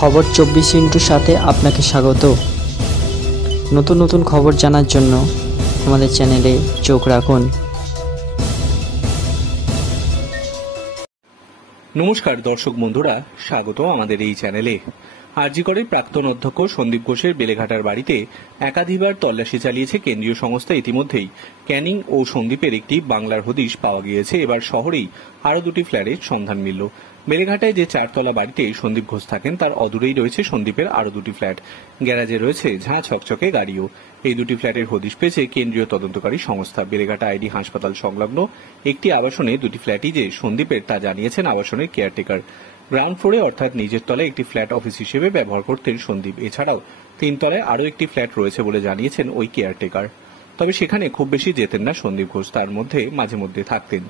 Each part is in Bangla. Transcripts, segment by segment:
খবর 24 সাথে আপনাকে স্বাগত। নতুন নতুন খবর জানার জন্য আমাদের চ্যানেলে চোখ রাখুন। নমস্কার দর্শক বন্ধুরা, স্বাগত আমাদের এই চ্যানেলে। আরজি করের প্রাক্তন অধ্যক্ষ সন্দীপ ঘোষের বেলেঘাটার বাড়িতে একাধিকবার তল্লাশি চালিয়েছে কেন্দ্রীয় সংস্থা। ইতিমধ্যেই ক্যানিং ও সন্দীপের একটি বাংলার হদিশ পাওয়া গিয়েছে। এবার শহরেই আরও দুটি ফ্ল্যাটের সন্ধান মিলল। বেলেঘাটায় যে চারতলা বাড়িতে সন্দীপ ঘোষ থাকেন তার অদূরেই রয়েছে সন্দীপের আরও দুটি ফ্ল্যাট। গ্যারাজে রয়েছে ঝাঁ ছকছকে গাড়িও। এই দুটি ফ্ল্যাটের হদিশ পেয়েছে কেন্দ্রীয় তদন্তকারী সংস্থা। বেলেঘাটা আইডি হাসপাতাল সংলগ্ন একটি আবাসনে দুটি ফ্ল্যাটই যে সন্দীপের তা জানিয়েছেন আবাসনের কেয়ারটেকার। গ্রাউন্ড ফ্লোরে অর্থাৎ নিজের তলায় একটি ফ্ল্যাট অফিস হিসেবে ব্যবহার করতেন সন্দীপ। এছাড়াও 3 তলায় আরও একটি ফ্ল্যাট রয়েছে বলে জানিয়েছেন ওই কেয়ারটেকার। তবে সেখানে খুব বেশি যেতেন না সন্দীপ ঘোষ, তার মধ্যে মাঝে মধ্যে থাকতেন।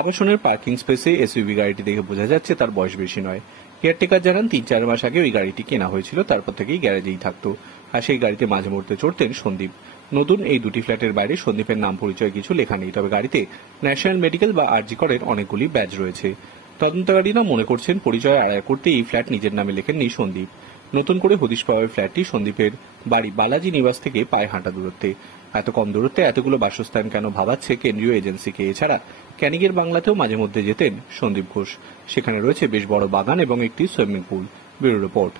আবাসনের পার্কিং স্পেসে এসইউভি গাড়িটি দেখে বোঝা যাচ্ছে তার বয়স বেশি নয়। কেয়ারটেকার জানান 3-4 মাস আগে ওই গাড়িটি কেনা হয়েছিল, তারপর থেকেই গ্যারেজেই থাকতো, আর সেই গাড়িতে মাঝে মধ্যে চড়তেন সন্দীপ। নতুন এই দুটি ফ্ল্যাটের বাইরে সন্দীপের নাম পরিচয় কিছু লেখা নেই, তবে গাড়িতে ন্যাশনাল মেডিকেল বা আরজি করের অনেকগুলি ব্যাজ রয়েছে। তদন্তকারীরা মনে করছেন পরিচয় আড়াই করতে এই ফ্ল্যাট নিজের নামে লেখেননি সন্দীপ। নতুন করে হদিশ পাওয়া ফ্ল্যাটটি সন্দীপের বাড়ি বালাজি নিবাস থেকে পায়ে হাঁটা দূরত্বে। এত কম দূরত্বে এতগুলো বাসস্থান কেন ভাবাচ্ছে কেন্দ্রীয় এজেন্সিকে। এছাড়া ক্যানিংয়ের বাংলাতেও মাঝে মধ্যে যেতেন সন্দীপ ঘোষ। সেখানে রয়েছে বেশ বড় বাগান এবং একটি সুইমিং পুল। Bureau report.